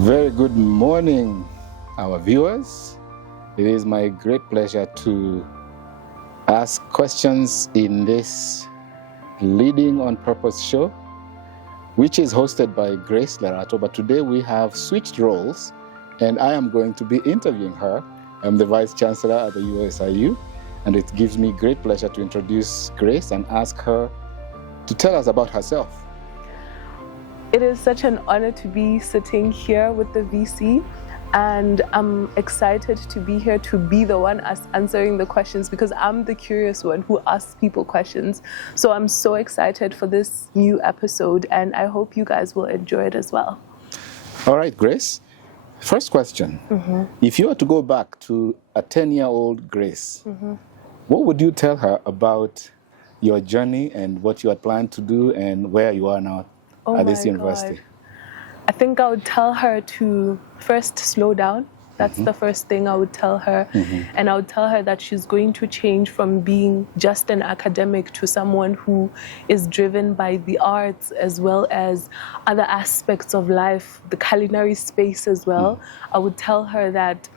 Very good morning, our viewers. It is my great pleasure to ask questions in this Leading on Purpose show, which is hosted by Grace Lerato. But today we have switched roles, and I am going to be interviewing her. I'm the Vice Chancellor at the USIU, and it gives me great pleasure to introduce Grace and ask her to tell us about herself. It is such an honor to be sitting here with the VC, and I'm excited to be here to be the one answering the questions, because I'm the curious one who asks people questions. So I'm so excited for this new episode, and I hope you guys will enjoy it as well. All right, Grace. First question. If you were to go back to a 10-year-old Grace, what would you tell her about your journey and what you had planned to do and where you are now at this university? God. I think I would tell her to first slow down. That's the first thing I would tell her. And I would tell her that she's going to change from being just an academic to someone who is driven by the arts as well as other aspects of life, the culinary space as well. I would tell her that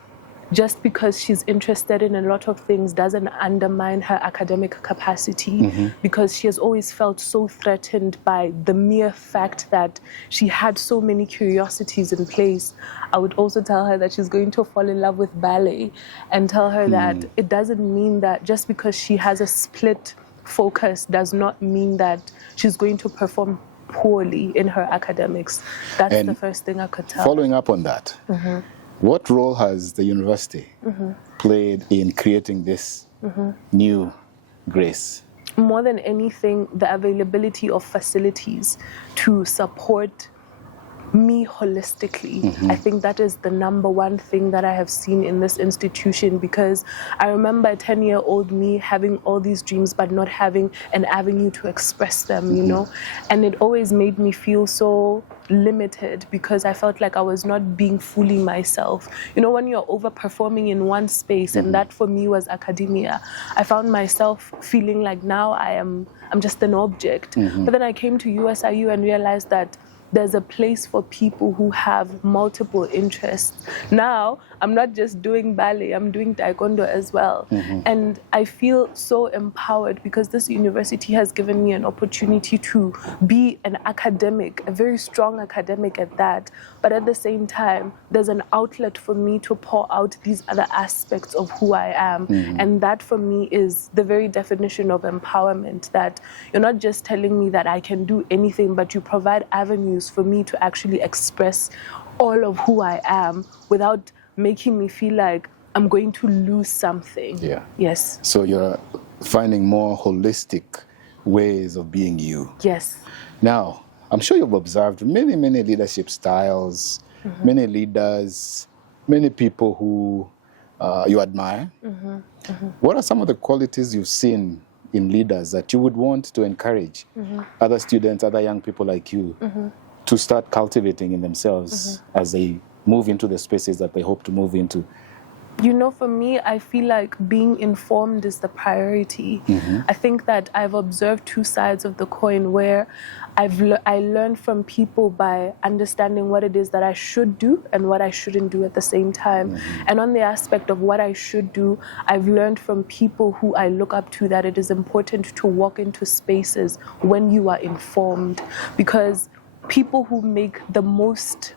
just because she's interested in a lot of things doesn't undermine her academic capacity, because she has always felt so threatened by the mere fact that she had so many curiosities in place. I would also tell her that she's going to fall in love with ballet, and tell her that it doesn't mean that just because she has a split focus does not mean that she's going to perform poorly in her academics. That's the first thing I could tell. Following up on that, what role has the university played in creating this new Grace? More than anything, the availability of facilities to support me holistically. I think that is the number one thing that I have seen in this institution, because I remember a 10-year-old me having all these dreams but not having an avenue to express them, you know? And it always made me feel so limited, because I felt like I was not being fully myself. You know, when you're overperforming in one space, and that for me was academia, I found myself feeling like now I'm just an object. But then I came to USIU and realized that there's a place for people who have multiple interests. Now, I'm not just doing ballet, I'm doing taekwondo as well. And I feel so empowered, because this university has given me an opportunity to be an academic, a very strong academic at that. But at the same time, there's an outlet for me to pour out these other aspects of who I am. And that for me is the very definition of empowerment, that you're not just telling me that I can do anything, but you provide avenues for me to actually express all of who I am without making me feel like I'm going to lose something. Yeah. Yes. So you're finding more holistic ways of being you. Yes. Now, I'm sure you've observed many leadership styles, many leaders, many people who you admire. What are some of the qualities you've seen in leaders that you would want to encourage other students, other young people like you to start cultivating in themselves as they move into the spaces that they hope to move into? You know, for me, I feel like being informed is the priority. I think that I've observed two sides of the coin, where I learned from people by understanding what it is that I should do and what I shouldn't do at the same time. And on the aspect of what I should do, I've learned from people who I look up to that it is important to walk into spaces when you are informed, because people who make the most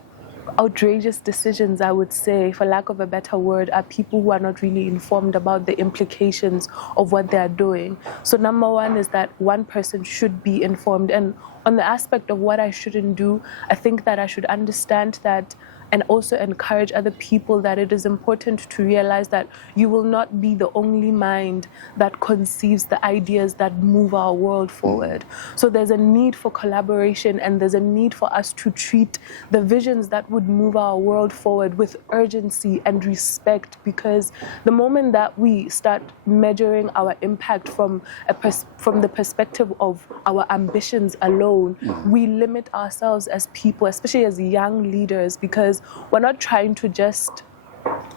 outrageous decisions, I would say, for lack of a better word, are people who are not really informed about the implications of what they are doing. So number one is that one person should be informed. And on the aspect of what I shouldn't do, I think that I should understand that, and also encourage other people that it is important to realize that you will not be the only mind that conceives the ideas that move our world forward. So there's a need for collaboration, and there's a need for us to treat the visions that would move our world forward with urgency and respect, because the moment that we start measuring our impact from the perspective of our ambitions alone, we limit ourselves as people, especially as young leaders, because we're not trying to just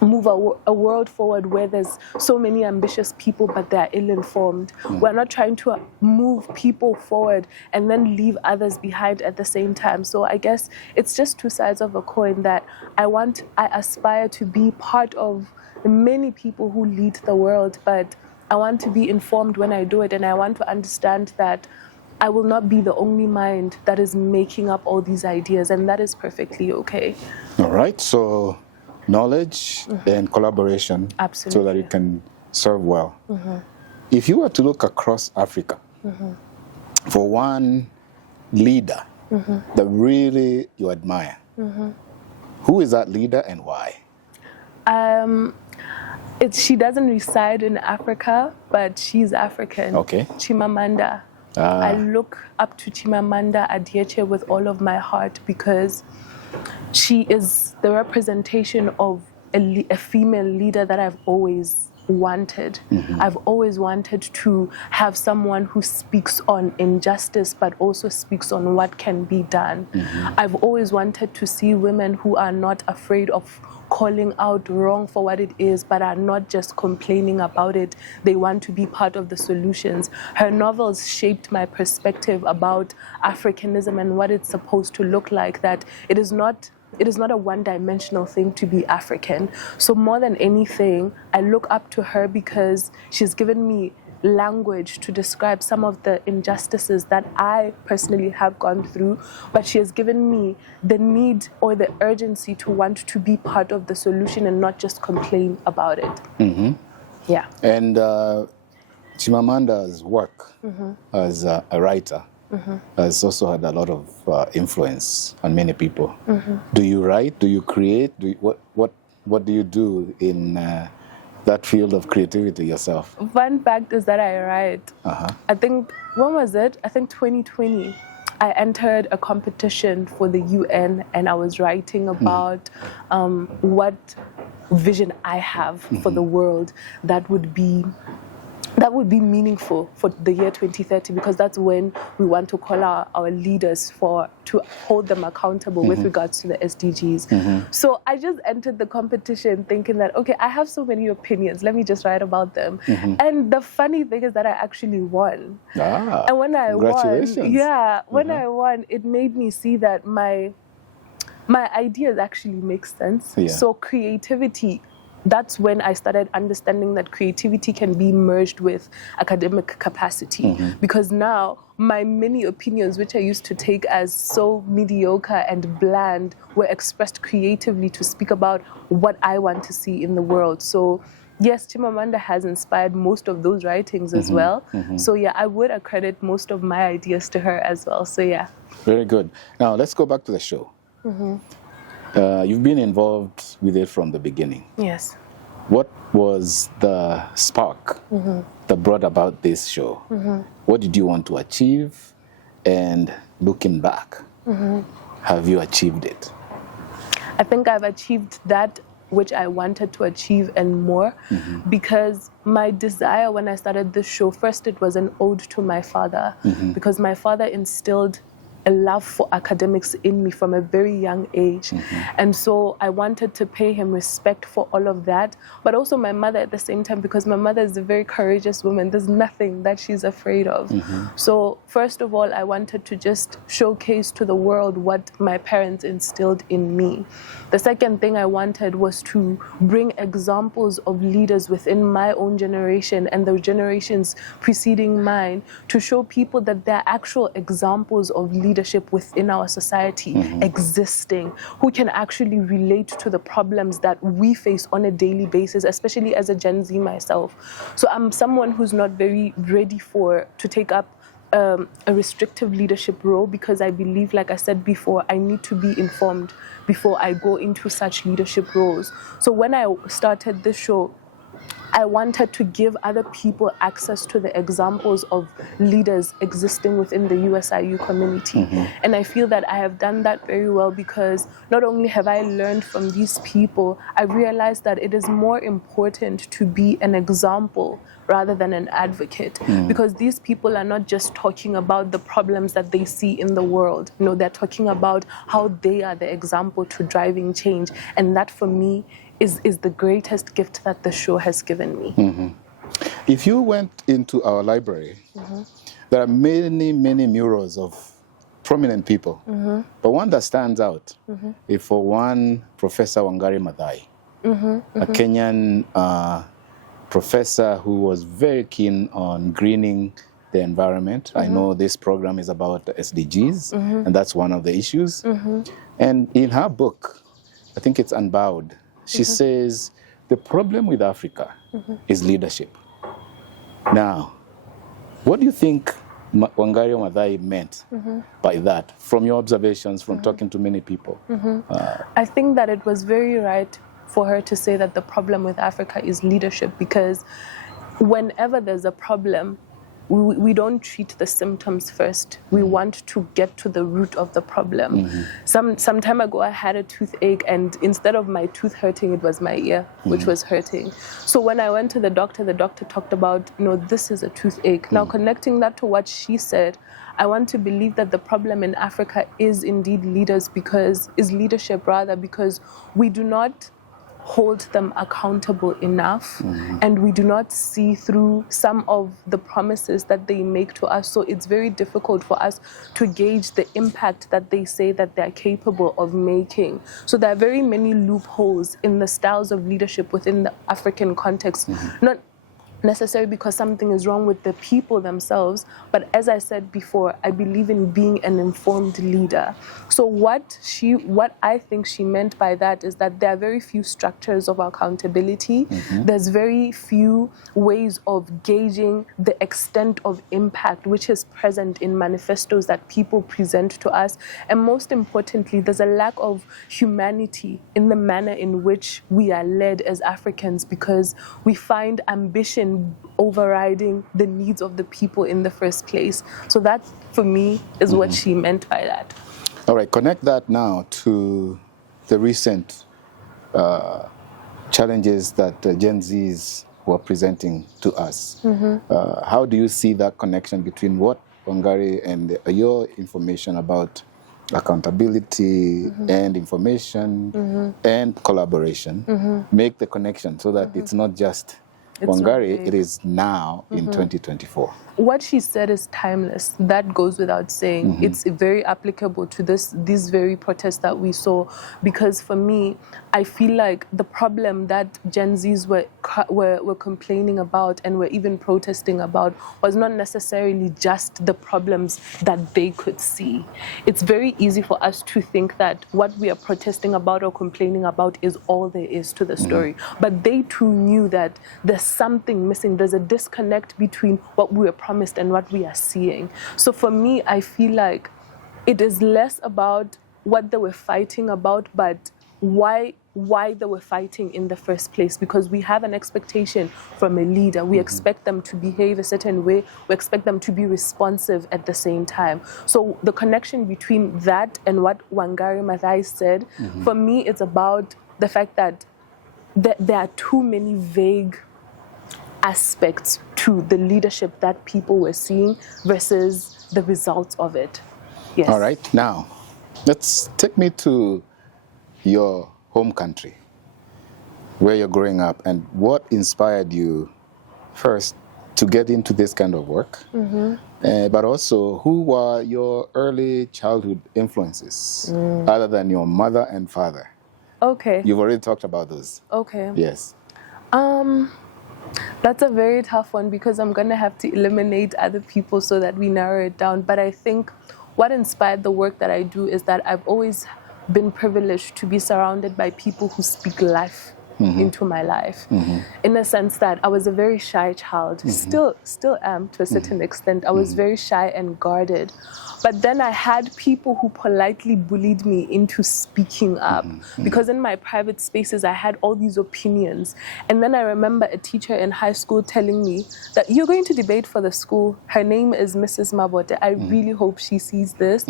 move a world forward where there's so many ambitious people but they're ill-informed. We're not trying to move people forward and then leave others behind at the same time. So I guess it's just two sides of a coin that I aspire to be part of many people who lead the world, but I want to be informed when I do it, and I want to understand that I will not be the only mind that is making up all these ideas, and that is perfectly okay. All right, so knowledge and collaboration. Absolutely. So that you can serve well. If you were to look across Africa for one leader that really you admire, who is that leader and why? She doesn't reside in Africa, but she's African. Okay. Chimamanda. I look up to Chimamanda Adichie with all of my heart because she is the representation of a female leader that I've always wanted. I've always wanted to have someone who speaks on injustice but also speaks on what can be done. I've always wanted to see women who are not afraid of calling out wrong for what it is, but are not just complaining about it. They want to be part of the solutions. Her novels shaped my perspective about Africanism and what it's supposed to look like, that it is not a one-dimensional thing to be African. So more than anything, I look up to her because she's given me language to describe some of the injustices that I personally have gone through, but she has given me the need or the urgency to want to be part of the solution and not just complain about it. Yeah. And Chimamanda's work as a writer has also had a lot of influence on many people. Do you write? Do you create? What do you do in that field of creativity yourself? Fun fact is that I write. I think, when was it? I think 2020. I entered a competition for the UN and I was writing about what vision I have for the world that would be meaningful for the year 2030, because that's when we want to call our leaders to hold them accountable with regards to the SDGs. So I just entered the competition thinking that, okay, I have so many opinions, let me just write about them. And the funny thing is that I actually won. And when I won, I won, it made me see that my ideas actually make sense. So creativity, that's when I started understanding that creativity can be merged with academic capacity. Because now my many opinions, which I used to take as so mediocre and bland, were expressed creatively to speak about what I want to see in the world. So yes, Chimamanda has inspired most of those writings as well. So yeah, I would accredit most of my ideas to her as well. So yeah. Very good. Now let's go back to the show. You've been involved with it from the beginning. Yes. What was the spark that brought about this show? What did you want to achieve? And looking back, have you achieved it? I think I've achieved that which I wanted to achieve and more, because my desire when I started this show, first it was an ode to my father, because my father instilled a love for academics in me from a very young age. And so I wanted to pay him respect for all of that, but also my mother at the same time, because my mother is a very courageous woman. There's nothing that she's afraid of. So first of all, I wanted to just showcase to the world what my parents instilled in me. The second thing I wanted was to bring examples of leaders within my own generation and the generations preceding mine, to show people that there are actual examples of leadership within our society existing, who can actually relate to the problems that we face on a daily basis, especially as a Gen Z myself. So I'm someone who's not very ready to take up a restrictive leadership role, because I believe, like I said before, I need to be informed before I go into such leadership roles. So when I started this show, I wanted to give other people access to the examples of leaders existing within the USIU community. And I feel that I have done that very well, because not only have I learned from these people, I realized that it is more important to be an example rather than an advocate, because these people are not just talking about the problems that they see in the world. No, they're talking about how they are the example to driving change. And that, for me, is the greatest gift that the show has given me. If you went into our library, there are many, many murals of prominent people. But one that stands out is, for one, Professor Wangari Maathai, a Kenyan professor who was very keen on greening the environment. I know this program is about the SDGs, and that's one of the issues. And in her book, I think it's Unbowed, she says the problem with Africa is leadership. Now, what do you think Wangari Maathai meant by that, from your observations, from talking to many people? I think that it was very right for her to say that the problem with Africa is leadership, because whenever there's a problem, we don't treat the symptoms first. We want to get to the root of the problem. Some time ago, I had a toothache, and instead of my tooth hurting, it was my ear, which was hurting. So when I went to the doctor talked about, this is a toothache. Now, connecting that to what she said, I want to believe that the problem in Africa is indeed leadership, because we do not hold them accountable enough, and we do not see through some of the promises that they make to us. So it's very difficult for us to gauge the impact that they say that they're capable of making. So there are very many loopholes in the styles of leadership within the African context, not necessarily because something is wrong with the people themselves, but as I said before, I believe in being an informed leader. So what I think she meant by that is that there are very few structures of accountability. There's very few ways of gauging the extent of impact which is present in manifestos that people present to us. And most importantly, there's a lack of humanity in the manner in which we are led as Africans, because we find ambition overriding the needs of the people in the first place. So that, for me, is what she meant by that. All right, connect that now to the recent challenges that Gen Zs were presenting to us. How do you see that connection between what Wangari and your information about accountability and information and collaboration make the connection, so that it's not just Wangari, it is now in 2024? What she said is timeless. That goes without saying. It's very applicable to these very protests that we saw, because for me, I feel like the problem that Gen Zs were complaining about and were even protesting about was not necessarily just the problems that they could see. It's very easy for us to think that what we are protesting about or complaining about is all there is to the story. But they too knew that there's something missing. There's a disconnect between what we were promised and what we are seeing. So for me, I feel like it is less about what they were fighting about, but why they were fighting in the first place, because we have an expectation from a leader. We expect them to behave a certain way. We expect them to be responsive at the same time. So the connection between that and what Wangari Maathai said, for me, it's about the fact that there are too many vague aspects to the leadership that people were seeing versus the results of it. Yes. All right. Now, let's take me to your home country, where you're growing up, and what inspired you first to get into this kind of work, but also who were your early childhood influences, other than your mother and father? Okay. You've already talked about those. Okay. Yes. That's a very tough one, because I'm going to have to eliminate other people so that we narrow it down. But I think what inspired the work that I do is that I've always been privileged to be surrounded by people who speak life into my life, in the sense that I was a very shy child, still am to a certain extent. I was very shy and guarded. But then I had people who politely bullied me into speaking up, because in my private spaces I had all these opinions. And then I remember a teacher in high school telling me that you're going to debate for the school. Her name is Mrs. Mabote. I really hope she sees this.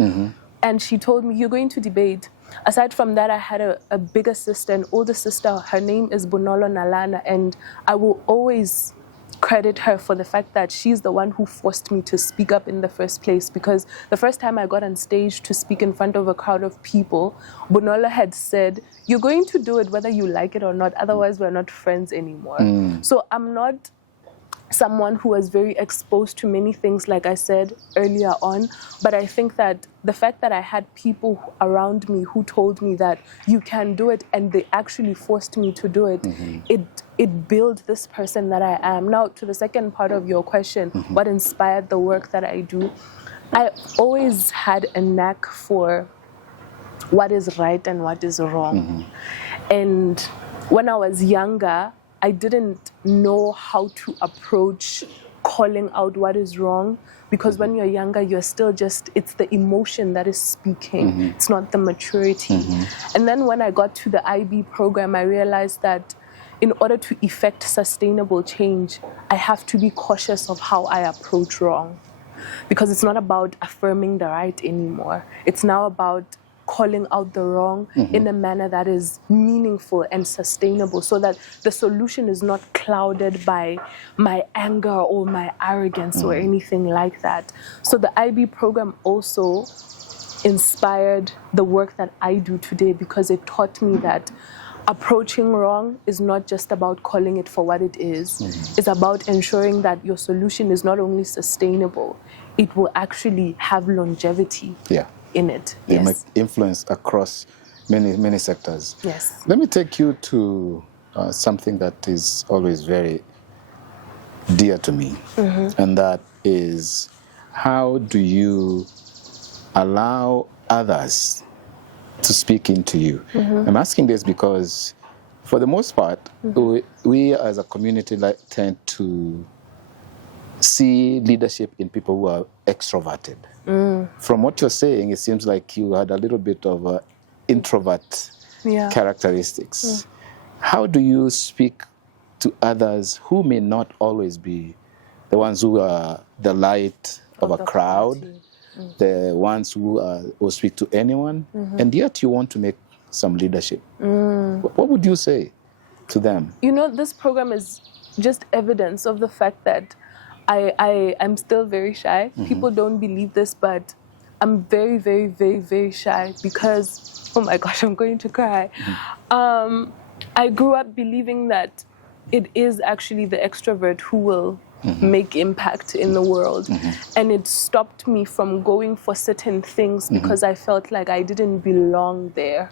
And she told me, you're going to debate. Aside from that, I had a bigger sister, an older sister. Her name is Bonolo Nalana, and I will always credit her for the fact that she's the one who forced me to speak up in the first place, because the first time I got on stage to speak in front of a crowd of people, Bonolo had said, you're going to do it whether you like it or not, otherwise we're not friends anymore. So I'm not someone who was very exposed to many things, like I said earlier on, but I think that the fact that I had people around me who told me that you can do it, and they actually forced me to do it, it built this person that I am. Now, to the second part of your question, what inspired the work that I do, I always had a knack for what is right and what is wrong. And when I was younger, I didn't know how to approach calling out what is wrong, because when you're younger, you're still just, it's the emotion that is speaking. It's not the maturity. And then when I got to the IB program, I realized that in order to effect sustainable change, I have to be cautious of how I approach wrong, because it's not about affirming the right anymore. It's now about calling out the wrong in a manner that is meaningful and sustainable, so that the solution is not clouded by my anger or my arrogance or anything like that. So the IB program also inspired the work that I do today, because it taught me that approaching wrong is not just about calling it for what it is. It's about ensuring that your solution is not only sustainable, it will actually have longevity in it. They make influence across many sectors. Yes. Let me take you to something that is always very dear to me, and that is, how do you allow others to speak into you? I'm asking this because, for the most part, we as a community tend to see leadership in people who are extroverted. From what you're saying, it seems like you had a little bit of introvert characteristics. How do you speak to others who may not always be the ones who are the light of a crowd, the ones who speak to anyone, and yet you want to make some leadership? What would you say to them? You know, this program is just evidence of the fact that I'm still very shy. People don't believe this, but I'm very, very, very, very shy, because, oh my gosh, I'm going to cry. I grew up believing that it is actually the extrovert who will make impact in the world. And it stopped me from going for certain things because I felt like I didn't belong there.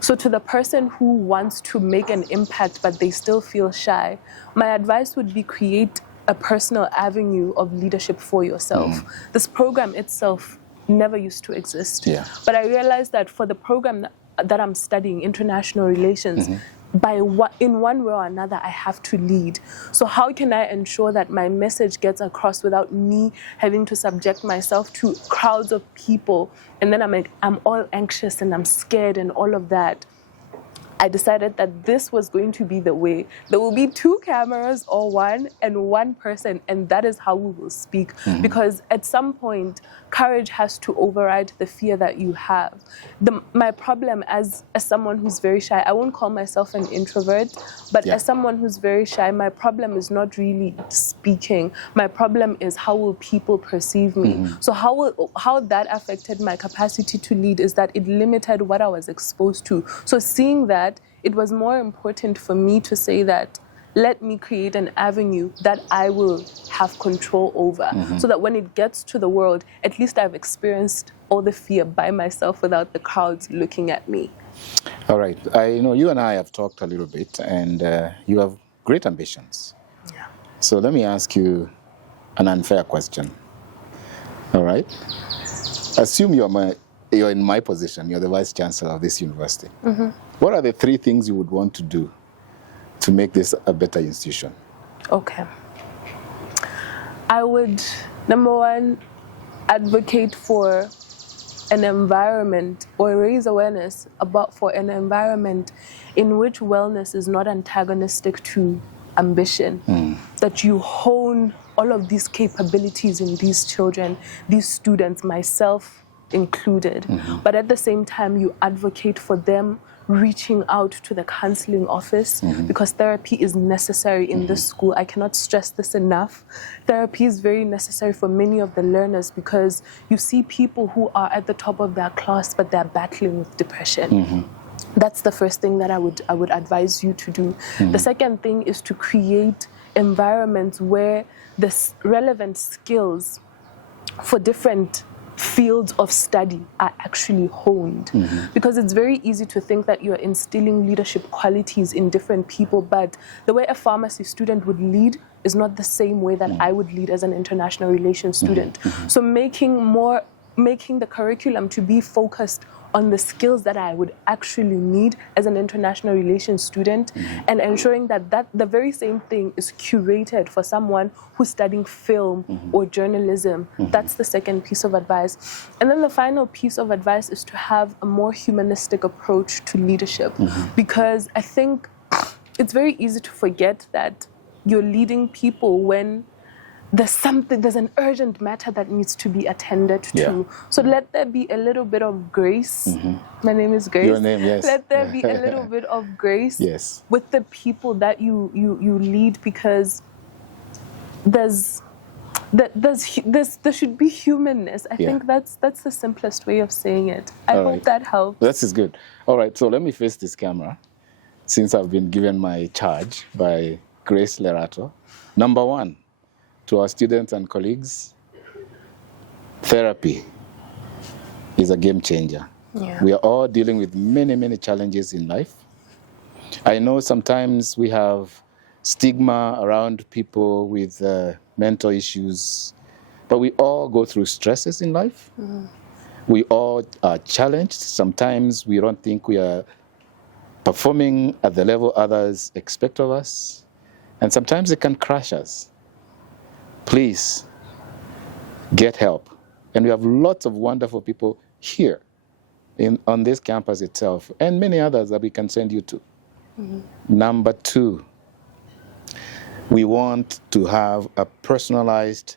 So to the person who wants to make an impact but they still feel shy, my advice would be create a personal avenue of leadership for yourself. This program itself never used to exist. But I realized that for the program that I'm studying, international relations, in one way or another, I have to lead. So how can I ensure that my message gets across without me having to subject myself to crowds of people, and then I'm all anxious and I'm scared and all of that? I decided that this was going to be the way. There will be 2 cameras or one, and one person, and that is how we will speak. Because at some point, courage has to override the fear that you have. My problem as someone who's very shy, I won't call myself an introvert, but as someone who's very shy, my problem is not really speaking. My problem is, how will people perceive me? So how that affected my capacity to lead is that it limited what I was exposed to. So seeing that, it was more important for me to say that, let me create an avenue that I will have control over, so that when it gets to the world, at least I've experienced all the fear by myself without the crowds looking at me. All right. I know you and I have talked a little bit, and you have great ambitions. So let me ask you an unfair question. All right? Assume you're in my position, you're the Vice Chancellor of this university. What are the 3 things you would want to do to make this a better institution? Okay. I would, number one, advocate for an environment or raise awareness for an environment in which wellness is not antagonistic to ambition, that you hone all of these capabilities in these children, these students, myself included, but at the same time you advocate for them reaching out to the counseling office because therapy is necessary in this school. I cannot stress this enough. Therapy is very necessary for many of the learners because you see people who are at the top of their class but they're battling with depression. That's the first thing that I would advise you to do. The second thing is to create environments where the relevant skills for different fields of study are actually honed. Because it's very easy to think that you're instilling leadership qualities in different people, but the way a pharmacy student would lead is not the same way that I would lead as an international relations student. So making the curriculum to be focused on the skills that I would actually need as an international relations student and ensuring that the very same thing is curated for someone who's studying film or journalism. That's the second piece of advice. And then the final piece of advice is to have a more humanistic approach to leadership because I think it's very easy to forget that you're leading people when there's an urgent matter that needs to be attended to. So let there be a little bit of grace. My name is Grace. Your name, yes. Let there be a little bit of grace with the people that you lead because there should be humanness. I think that's the simplest way of saying it. I hope that helps. This is good. All right, so let me face this camera since I've been given my charge by Grace Lerato. Number one, to our students and colleagues, therapy is a game changer. We are all dealing with many, many challenges in life. I know sometimes we have stigma around people with mental issues, but we all go through stresses in life. We all are challenged. Sometimes we don't think we are performing at the level others expect of us, and sometimes it can crush us. Please get help. And we have lots of wonderful people here on this campus itself and many others that we can send you to. Number two, we want to have a personalized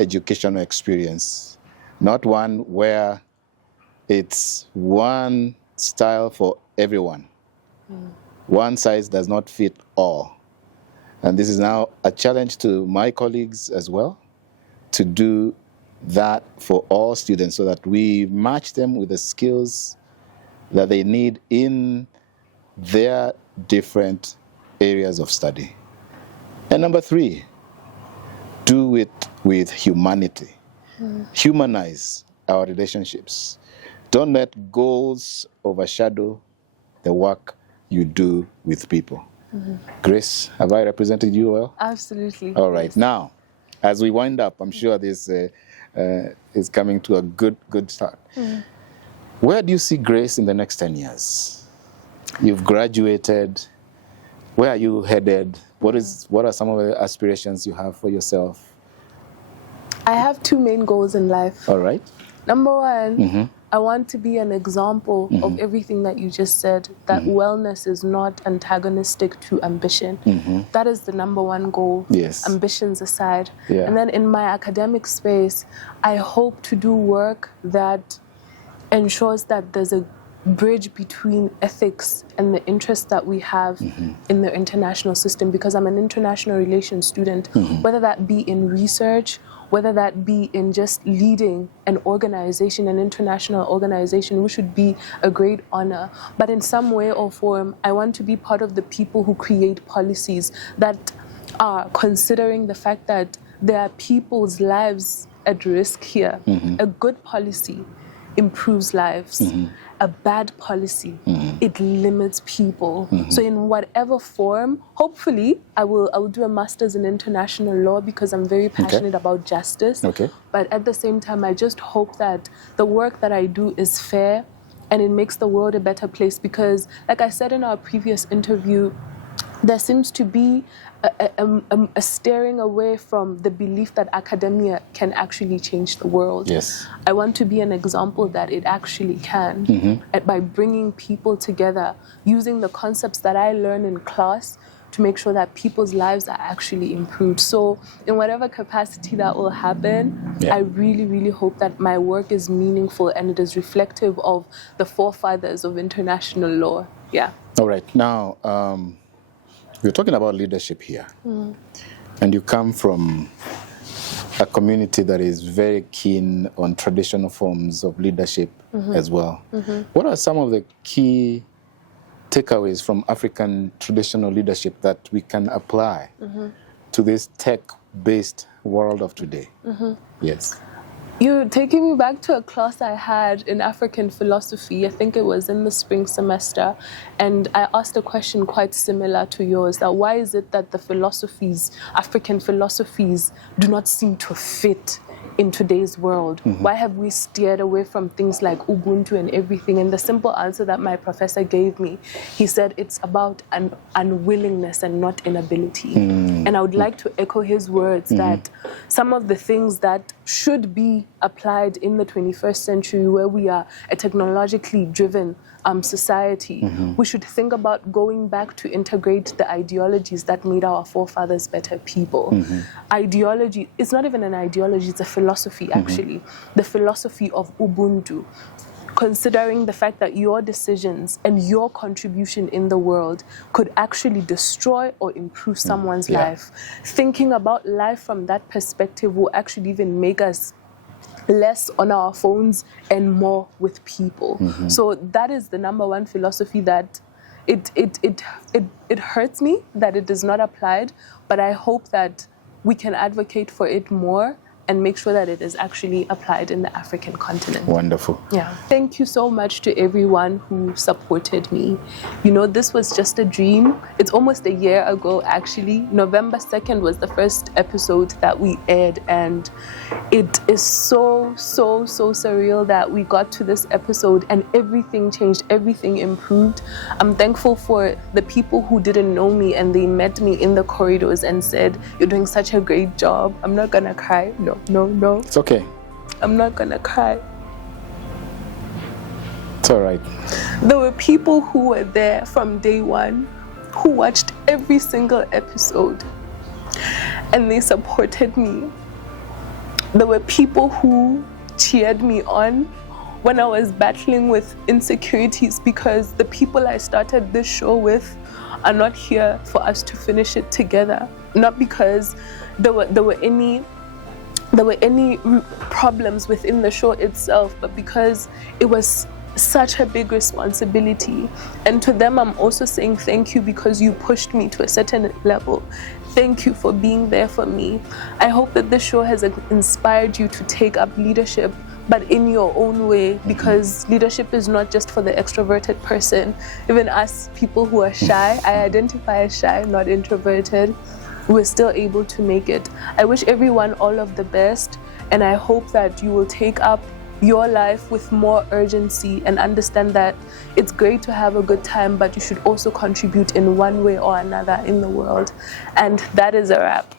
educational experience, not one where it's one style for everyone. One size does not fit all. And this is now a challenge to my colleagues as well, to do that for all students so that we match them with the skills that they need in their different areas of study. And number three, do it with humanity. Humanize our relationships. Don't let goals overshadow the work you do with people. Grace, have I represented you well? Absolutely. All right. Now, as we wind up, I'm sure this is coming to a good start. Where do you see Grace in the next 10 years? You've graduated. Where are you headed? What are some of the aspirations you have for yourself? I have two main goals in life. All right. Number one, I want to be an example of everything that you just said, that wellness is not antagonistic to ambition. That is the number one goal, ambitions aside. And then in my academic space, I hope to do work that ensures that there's a bridge between ethics and the interests that we have in the international system, because I'm an international relations student, whether that be in research, whether that be in just leading an organization, an international organization, which would be a great honor. But in some way or form, I want to be part of the people who create policies that are considering the fact that there are people's lives at risk here. A good policy improves lives. A bad policy, it limits people. So in whatever form, hopefully I will do a master's in international law because I'm very passionate about justice. But at the same time, I just hope that the work that I do is fair and it makes the world a better place, because like I said in our previous interview, there seems to be a steering away from the belief that academia can actually change the world. Yes. I want to be an example that it actually can, by bringing people together, using the concepts that I learn in class to make sure that people's lives are actually improved. So in whatever capacity that will happen, I really, really hope that my work is meaningful and it is reflective of the forefathers of international law. Yeah. All right. Now, we're talking about leadership here. And you come from a community that is very keen on traditional forms of leadership as well. What are some of the key takeaways from African traditional leadership that we can apply to this tech-based world of today? Yes. You're taking me back to a class I had in African philosophy. I think it was in the spring semester. And I asked a question quite similar to yours, that why is it that the philosophies, African philosophies, do not seem to fit in today's world? Why have we steered away from things like Ubuntu and everything? And the simple answer that my professor gave me, he said it's about an unwillingness and not inability. And I would like to echo his words that some of the things that should be applied in the 21st century, where we are a technologically driven society, we should think about going back to integrate the ideologies that made our forefathers better people. Ideology, it's not even an ideology, it's a philosophy actually. The philosophy of Ubuntu, considering the fact that your decisions and your contribution in the world could actually destroy or improve someone's life. Thinking about life from that perspective will actually even make us less on our phones and more with people. So that is the number one philosophy that it hurts me that it is not applied, but I hope that we can advocate for it more and make sure that it is actually applied in the African continent. Wonderful. Yeah. Thank you so much to everyone who supported me. You know, this was just a dream. It's almost a year ago, actually. November 2nd was the first episode that we aired, and it is so surreal that we got to this episode and everything changed, everything improved. I'm thankful for the people who didn't know me and they met me in the corridors and said, "You're doing such a great job." I'm not gonna cry. No. It's okay. I'm not gonna cry. It's all right. There were people who were there from day one, who watched every single episode, and they supported me. There were people who cheered me on when I was battling with insecurities, because the people I started this show with are not here for us to finish it together. Not because there were any problems within the show itself, but because it was such a big responsibility. And to them, I'm also saying thank you, because you pushed me to a certain level. Thank you for being there for me. I hope that this show has inspired you to take up leadership, but in your own way, because leadership is not just for the extroverted person. Even us people who are shy, I identify as shy, not introverted, we're still able to make it. I wish everyone all of the best, and I hope that you will take up your life with more urgency and understand that it's great to have a good time, but you should also contribute in one way or another in the world. And that is a wrap.